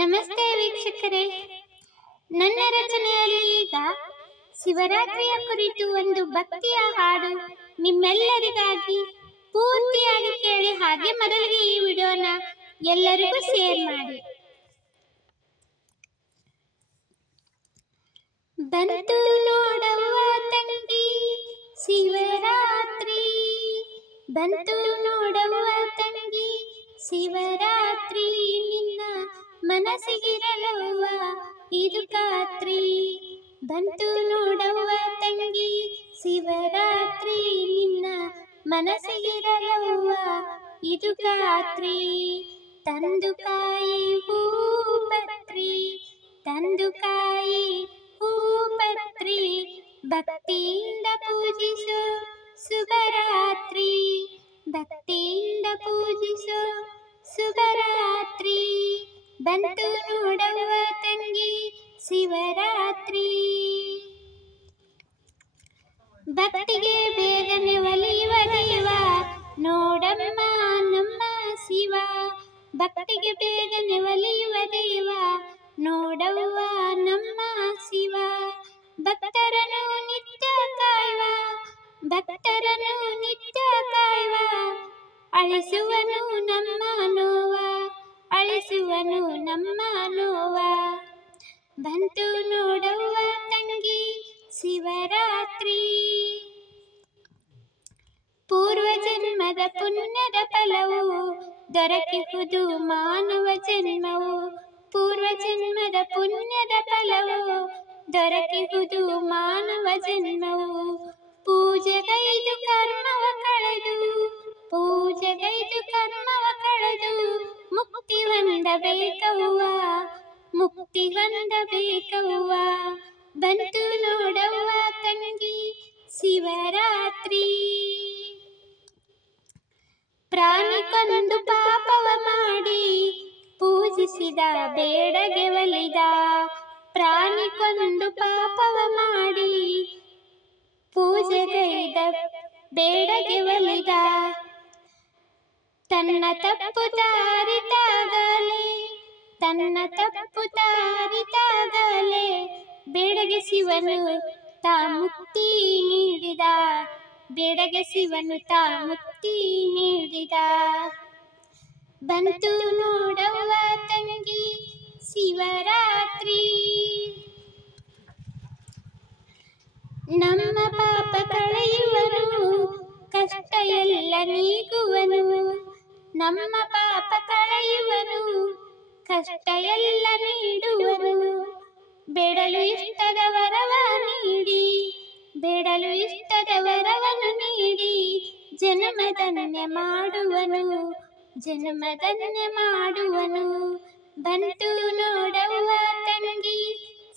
ನಮಸ್ತೆ ವೀಕ್ಷಕರೇ, ನನ್ನ ರಚನೆಯಲ್ಲಿ ಈಗ ಶಿವರಾತ್ರಿಯ ಕುರಿತು ಒಂದು ಭಕ್ತಿಯ ಹಾಡು ನಿಮ್ಮೆಲ್ಲರಿಗಾಗಿ ಪೂರ್ತಿಯಾಗಿ ಕೇಳಿ. ಹಾಗೆ ಮೊದಲಿಗೆ ಈ ವಿಡಿಯೋನ ಎಲ್ಲರಿಗೂ ಶೇರ್ ಮಾಡಿ. ಬಂತು ನೋಡವ್ವ ತಂಗಿ ಶಿವರಾತ್ರಿ, ಬಂತು ನೋಡವ್ವ ತಂಗಿ ಶಿವರಾತ್ರಿ, ನಿನ್ನ ಮನಸ್ಸಿಗಿರಲವ್ವ ಇದು ಖಾತ್ರಿ. ಬಂತು ನೋಡವ್ವ ತಂಗಿ ಶಿವರಾತ್ರಿ, ನಿನ್ನ ಮನಸ್ಸಿಗಿರಲವ್ವ ಇದು ಖಾತ್ರಿ. ತಂದು ಕಾಯಿ ಹೂ ಪತ್ರಿ, ತಂದು ಕಾಯಿ ಹೂ ಪತ್ರಿ, ಭಕ್ತಿಯಿಂದ ಪೂಜಿಸು ಶುಭರಾತ್ರಿ, ಭಕ್ತಿಯಿಂದ ಪೂಜಿಸು ಶುಭರಾತ್ರಿ. ಬಂತು ನೋಡವ್ವ ತಂಗಿ ಶಿವರಾತ್ರಿ, ಭಕ್ತಿಗೆ ಬೇಗನೆ ಒಲಿಯುವ ದೇವ ನೋಡಮ್ಮ ನಮ್ಮ ಶಿವ, ಭಕ್ತಿಗೆ ಬೇಗನೆ ಒಲಿಯುವ ದೇವ ನೋಡವ್ವ ನಮ್ಮ ಶಿವ. ಭಕ್ತರನ್ನು ನಿತ್ಯ ಕಾಯುವ, ಭಕ್ತರನ್ನು ನಿತ್ಯ ಕಾಯುವ, ಅಳಿಸುವನು ನಮ್ಮ ನೋವ, ಅಳಿಸುವನು ನಮ್ಮ ನೋವ. ಬಂತು ನೋಡವ್ವ ತಂಗಿ ಶಿವರಾತ್ರಿ, ಪೂರ್ವ ಜನ್ಮದ ಪುಣ್ಯದ ಫಲವು ದೊರಕುವುದು ಮಾನವ ಜನ್ಮವು, ಪೂರ್ವ ಜನ್ಮದ ಪುಣ್ಯದ ಫಲವು ದೊರಕುವುದು ಮಾನವ ಜನ್ಮವು. ಪೂಜೆಗೈದು ಕರ್ಮವ ಕಳೆದು, ಪೂಜೆಗೈದು ಕರ್ಮವ ಕಳೆದು ಮುಕ್ತಿ ಹೊಂದಬೇಕವ್ವ, ಮುಕ್ತಿ ಹೊಂದಬೇಕವ್ವ. ಬಂತು ನೋಡವ್ವ ತಂಗಿ ಶಿವರಾತ್ರಿ, ಪ್ರಾಣಿ ಕೊಂದು ಪಾಪವ ಮಾಡಿ ಪೂಜಿಸಿದ ಬೇಡಗೆ ಒಲಿದ, ಪ್ರಾಣಿ ಕೊಂದು ಪಾಪವ ಮಾಡಿ ಪೂಜೆಗೈದ ಬೇಡಗೆ ಒಲಿದ. ತನ್ನ ತಪ್ಪು ತಾರಿತಾಗಲೇ, ತನ್ನ ತಪ್ಪು ತಾರಿತಾಗಲೇ ಬೇಡಗೆ ಶಿವನು ತಾ ಮುಕ್ತಿ ನೀಡಿದ, ಬೇಡಗೆ ಶಿವನು ತಾ ಮುಕ್ತಿ ನೀಡಿದ. ಬಂತು ನೋಡವ್ವ ತಂಗಿ ಶಿವರಾತ್ರಿ, ನಮ್ಮ ಪಾಪ ಕಳೆಯುವನು ಕಷ್ಟ ಎಲ್ಲ ನೀಗುವನು, ನಮ್ಮ ಪಾಪ ಕಳೆಯುವನು ಕಷ್ಟ ಎಲ್ಲ ನೀಡುವನು. ಬೇಡಲು ಇಷ್ಟದ ವರವ ನೀಡಿ, ಬೇಡಲು ಇಷ್ಟದ ವರವನ್ನು ನೀಡಿ ಜನ್ಮಧನ್ಯ ಮಾಡುವನು, ಜನ್ಮಧನ್ಯ ಮಾಡುವನು. ಬಂತು ನೋಡವ್ವ ತಂಗಿ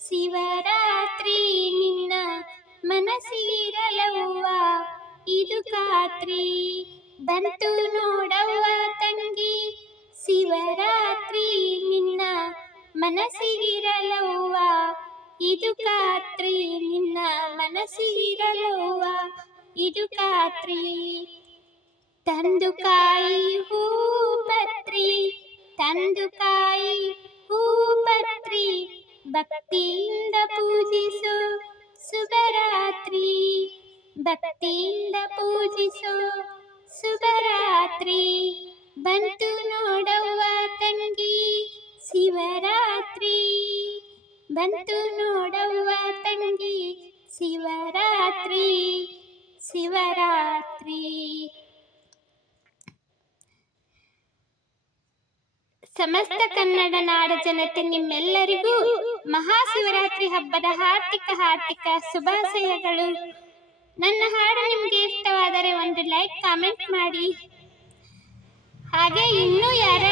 ಶಿವರಾತ್ರಿ, ನಿನ್ನ ಮನಸ್ಸಿಗಿರಲವ್ವ ಇದು ಖಾತ್ರಿ. ಬಂತು ನೋಡವ್ವ ತಂಗಿ ಶಿವರಾತ್ರಿ, ನಿನ್ನ ಮನಸ್ಸಿಗಿರಲವ್ವ ಇದು ಖಾತ್ರಿ, ನಿನ್ನ ಮನಸ್ಸಿಗಿರಲವ್ವ ಇದು ಖಾತ್ರಿ. ತಂದು ಕಾಯಿ ಹೂ ಪತ್ರಿ, ತಂದು ಕಾಯಿ ಹೂ ಪತ್ರಿ, ಭಕ್ತಿಯಿಂದ ಪೂಜಿಸು ಶುಭರಾತ್ರಿ, ಭಕ್ತಿಯಿಂದ ಪೂಜಿಸು ಶುಭರಾತ್ರಿ. ಬಂತು ನೋಡವ್ವ ತಂಗಿ ಶಿವರಾತ್ರಿ, ಬಂತು ನೋಡವ್ವ ತಂಗಿ ಶಿವರಾತ್ರಿ, ಶಿವರಾತ್ರಿ. ಸಮಸ್ತ ಕನ್ನಡ ನಾಡ ಜನತೆ ನಿಮ್ಮೆಲ್ಲರಿಗೂ ಮಹಾಶಿವರಾತ್ರಿ ಹಬ್ಬದ ಹಾರ್ದಿಕ ಶುಭಾಶಯಗಳು. ನನ್ನ ಹಾಡು ನಿಮಗೆ ಇಷ್ಟವಾದರೆ ಒಂದು ಲೈಕ್ ಕಾಮೆಂಟ್ ಮಾಡಿ. ಹಾಗೆ ಇನ್ನೂ ಯಾರು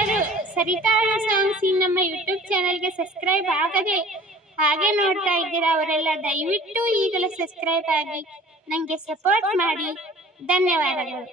ಸರಿತಾಳ ಸಾಂಗ್ಸ್ ನಮ್ಮ ಯೂಟ್ಯೂಬ್ ಚಾನಲ್ಗೆ ಸಬ್ಸ್ಕ್ರೈಬ್ ಆಗದೆ ಹಾಗೆ ನೋಡ್ತಾ ಇದ್ದೀರಾ ಅವರೆಲ್ಲ ದಯವಿಟ್ಟು ಈಗಲೇ ಸಬ್ಸ್ಕ್ರೈಬ್ ಆಗಿ ನನಗೆ ಸಪೋರ್ಟ್ ಮಾಡಿ. ಧನ್ಯವಾದಗಳು.